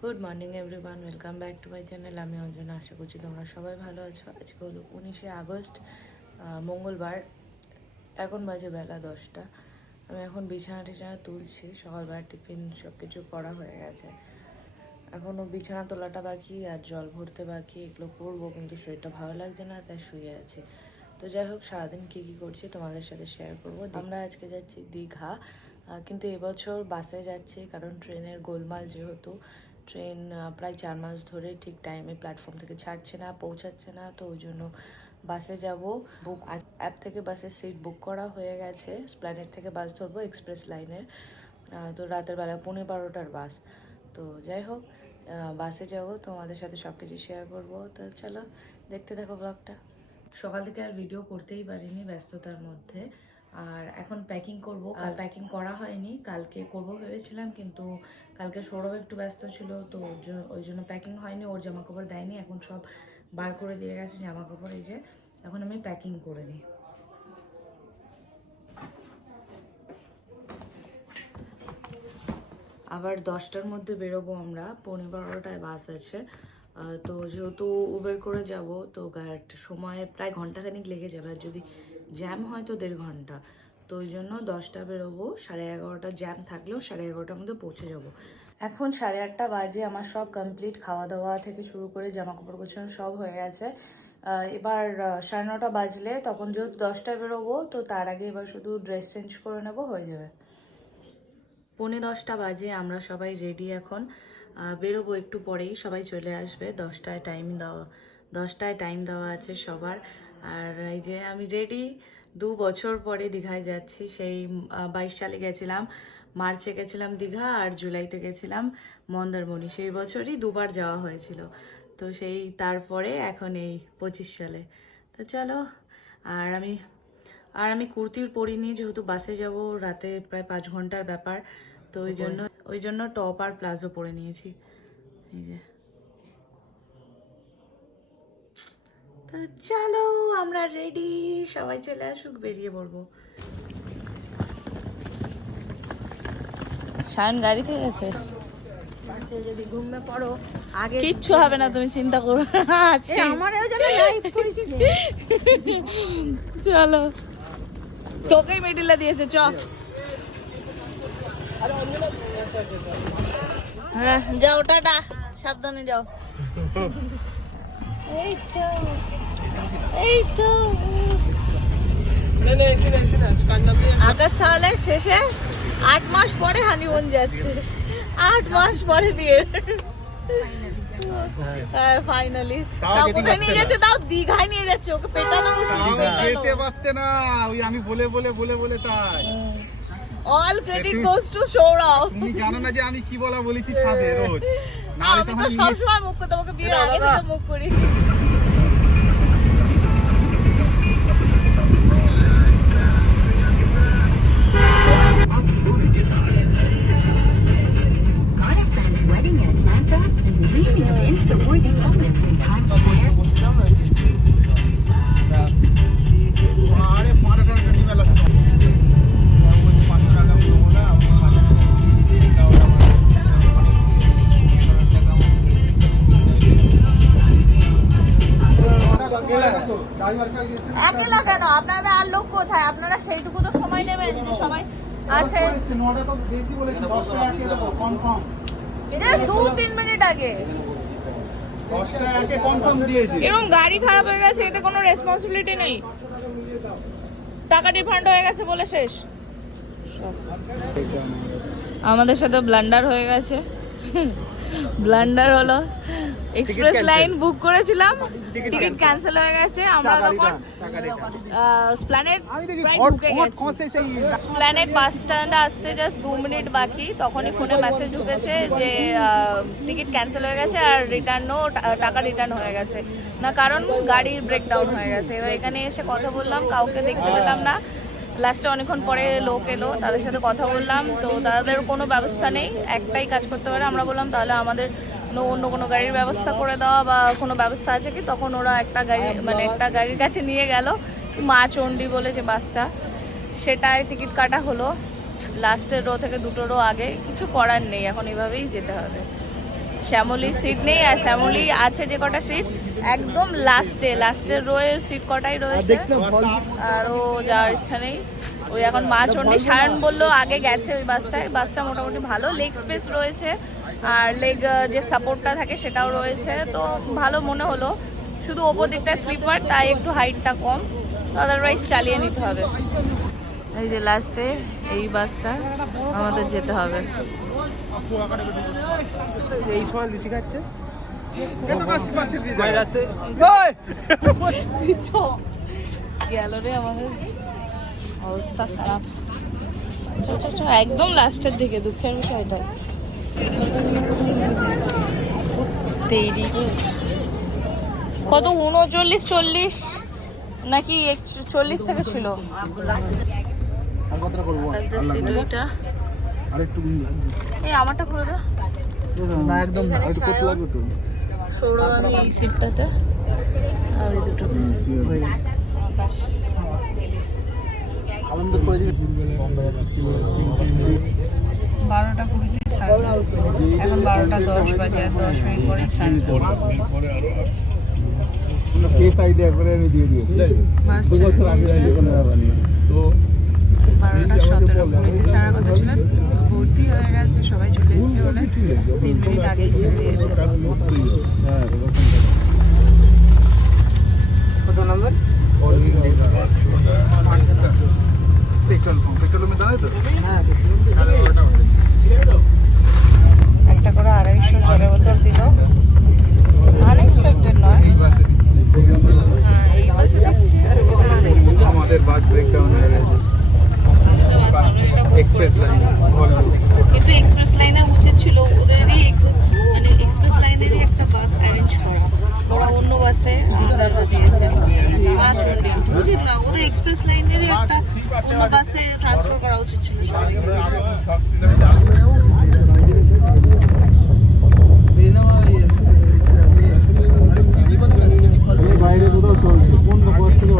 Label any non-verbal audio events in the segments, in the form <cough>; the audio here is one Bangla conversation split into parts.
Good morning everyone welcome back to my channel আমি অঞ্জনা, আশা করছি তোমরা সবাই ভালো আছো। আজকে হলো উনিশে আগস্ট মঙ্গলবার। এখন বাজে বেলা দশটা। আমি এখন বিছানা টিছানা তুলছি, সকালবেলা টিফিন সব কিছু করা হয়ে গেছে। এখনও বিছানা তোলাটা বাকি আর জল ভরতে বাকি। এগুলো করব, কিন্তু শরীরটা ভালো লাগছে না, তাই শুয়ে আছি। তো যাই হোক, সারাদিন কী কী করছি তোমাদের সাথে শেয়ার করব। আমরা আজকে যাচ্ছি দীঘা। কিন্তু এবছর বাসে যাচ্ছি, কারণ ট্রেনের গোলমাল যেহেতু ট্রেন প্রায় চার মাস ধরে ঠিক টাইমে প্ল্যাটফর্ম থেকে ছাড়ছে না পৌঁছাচ্ছে না তো ওই জন্য বাসে যাব। বুক অ্যাপ থেকে বাসের সিট বুক করা হয়ে গেছে স্প্ল্যানেট থেকে বাস ধরবো এক্সপ্রেস লাইনের তো রাতের বেলা পৌনে বারোটার বাস। তো যাই হোক বাসে যাব তোমাদের সাথে সব কিছু শেয়ার করব। তো চলো দেখতে থাকো ব্লগটা সকাল থেকে আর ভিডিও করতেই পারিনি ব্যস্ততার মধ্যে। আর এখন প্যাকিং করব। আর প্যাকিং করা হয়নি। কালকে করব ভেবেছিলাম কিন্তু কালকে সৌরভ একটু ব্যস্ত ছিল তো ওর জন্য- ওই জন্য প্যাকিং হয়নি। ওর জামা কাপড় দেয়নি এখন সব বার করে দিয়ে গেছে জামা কাপড় এই যে এখন আমি প্যাকিং করে নিই। আবার দশটার মধ্যে বেরোবো আমরা। পৌনে বারোটায় বাস আছে। তো যেহেতু উবের করে যাব তো সময় প্রায় ঘন্টাখানিক লেগে যাবে। আর যদি জ্যাম হয় তো দেড় ঘণ্টা। তো ওই জন্য দশটা বেরোবো, সাড়ে এগারোটা জ্যাম থাকলেও সাড়ে এগারোটার মধ্যে পৌঁছে যাব। এখন সাড়ে আটটা বাজে, আমার সব কমপ্লিট খাওয়া দাওয়া থেকে শুরু করে জামা কাপড় গোছানো সব হয়ে গেছে। এবার সাড়ে নটা বাজলে তখন যেহেতু দশটায় বেরোবো, তো তার আগে এবার শুধু ড্রেস চেঞ্জ করে নেব, হয়ে যাবে। পৌনে দশটা বাজে, আমরা সবাই রেডি এখন। বেরোবো একটু পরেই, সবাই চলে আসবে। দশটায় টাইম দেওয়া, দশটায় টাইম দেওয়া আছে সবার। আর এই যে আমি রেডি দু বছর পরে দীঘায় যাচ্ছি সেই বাইশ সালে গেছিলাম। মার্চে গেছিলাম দীঘা আর জুলাইতে গেছিলাম মন্দারমণি। সেই বছরই দুবার যাওয়া হয়েছিল। তো সেই তারপরে এখন এই পঁচিশ সালে। তো চলো আর আমি আর আমি কুর্তির পরিনি যেহেতু বাসে যাব রাতে প্রায় পাঁচ ঘণ্টার ব্যাপার। তো ওই জন্য ওই জন্য টপ আর প্লাজো পরে নিয়েছি। এই যে। তো চলো আমরা রেডি সবাই চলে আসুক বেরিয়ে পড়ব। সায়ন গাড়িতে গেছে? যদি ঘুমে পড়ো আগে কিচ্ছু হবে না তুমি চিন্তা করো আছে। আমারও যেন লাইভ করিস চলো। তোকেই মিডিলে দিয়েছে চ। হ্যাঁ যাও টাটা। সাবধানে যাও। <laughs> এই তো এই তো। আকাশ তাহলে শেষে আট মাস পরে হানিমুন যাচ্ছে। আট মাস পরে বিয়ে হ্যাঁ ফাইনালি তাও কোথায় নিয়ে যাচ্ছে? তাও দীঘায় নিয়ে যাচ্ছে। ওকে পেটানো উচিত আমি যেতে পারতে না। ওই আমি বলে বলে বলে বলে তাই। All credit goes to Sourav তুমি জানো না যে আমি কি বলা বলেছি ছাদে রোজ। আমি তো সবসময় সব সময় মুখ করি তোমাকে বিয়ের আগে থেকে মুখ করি। কেন? আর লোক কোথায়? আপনারা সেইটুকু তো সময় নেবেন জাস্ট দু, তিন মিনিট আগে। এরকম গাড়ি খারাপ হয়ে গেছে এটা কোনো রেসপন্সিবিলিটি নেই। টাকা রিফান্ড হয়ে গেছে বলে শেষ। আমাদের সাথে ব্লান্ডার হয়ে গেছে। ব্লান্ডার হলো। এক্সপ্রেস লাইন বুক করেছিলাম। টিকিট ক্যান্সেল হয়ে গেছে। আমরা তখন স্প্ল্যানেট ঢুকে গেছি। প্ল্যানেট বাস স্ট্যান্ডে আসতে জাস্ট দু মিনিট বাকি। তখনই ফোনে মেসেজ ঢুকেছে যে টিকিট ক্যান্সেল হয়ে গেছে আর রিটার্নও টাকা রিটার্ন হয়ে গেছে। না কারণ গাড়ির ব্রেকডাউন হয়ে গেছে। এবার এখানে এসে কথা বললাম কাউকে দেখতে পেলাম না। লাস্টে অনেকক্ষণ পরে লোক এলো, তাদের সাথে কথা বললাম। তো তাদের কোনো ব্যবস্থা নেই, একটাই কাজ করতে পারে। আমরা বললাম, তাহলে আমাদের অন্য কোনো গাড়ির ব্যবস্থা করে দেওয়া বা কোনো ব্যবস্থা আছে কি? তখন ওরা একটা গাড়ি মানে একটা গাড়ির কাছে নিয়ে গেল, মা চণ্ডী বলে যে বাসটা। সেটায় টিকিট কাটা হলো। লাস্টের রো থেকে দুটো রো আগে। কিছু করার নেই, এখন এভাবেই যেতে হবে। শ্যামলি সিট নেই আর শ্যামলি আছে যে কটা সিট একদম লাস্টে লাস্টের রোয়ের সিট কটাই রয়েছে? আর ও যাওয়ার ইচ্ছা নেই। ওই এখন মা মাছন্ডি সায়ন বলল আগে গেছে ওই বাসটায় বাসটা মোটামুটি ভালো লেগ স্পেস রয়েছে। আর লেগ যে সাপোর্টটা থাকে সেটাও রয়েছে। তো ভালো মনে হলো। শুধু ওপর দিকটা স্লিপার তাই একটু হাইটটা কম। আদারওয়াইজ চালিয়ে নিতে হবে। এই যে লাস্টে এই বাসটা আমাদের যেতে হবে। এই সময় লুচি খাচ্ছে। গেল রে আমাদের। অবস্থা খারাপ। একদম লাস্টের দিকে দুঃখের বিষয়টা। কত উনচল্লিশ চল্লিশ? নাকি এক- চল্লিশ থেকে ছিল? এই আমারটা করে দাও। না একদম না একটু করতে লাগবে তো। সৌরভ আমি এই সিটটাতে আর ওই দুটোতে। আনন্দ করে দিবি। বারোটা কুড়িতে ছাড়বে এখন বারোটা দশ বাজে আর দশ মিনিট পরে ছাড়বে ফেস আইডি একবারে আমি দিয়ে দিয়েছি। দু বছর আগে কোনো ব্যাপার নেই তো বারোটা সতেরো কুড়িতে ছাড়ার কথা ছিল। ভর্তি হয়ে গেছে সবাই চলে এসেছে বলে। তিন মিনিট আগেই ছেড়ে দিয়েছে। কত নাম্বার? Petrol pump. পেট্রোল পাম্পে দাঁড়ায় তো? হ্যাঁ একটা করে আড়াইশো জলের বোতল দিল আনএক্সপেক্টেড নয় হ্যাঁ, এই বাসে দেখছি আমাদের বাস ব্রেকডাউন হয়ে গেছে এক্সপ্রেস লাইন কিন্তু এক্সপ্রেস লাইনে উচিত ছিল ওদেরই ex- মানে এক্সপ্রেস লাইনেরই একটা বাস অ্যারেঞ্জ করা ওরা অন্য বাসে আমাদের দিয়েছে পাঁচ ঘণ্টা উচিত না ওদের এক্সপ্রেস লাইনেরই একটা অন্য বাসে ট্রান্সফার করা উচিত ছিল সবাইকে। বাইরে কোথাও চলছে কোন বস থেকে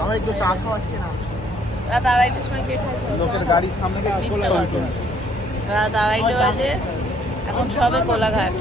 আমরা একটু চা খাওয়াচ্ছে না। রাত আড়াইটের সময় লোকের গাড়ির সামনে মিথ্যা রাত আড়াইটে বাজে। এখন সবে কোলাঘাট।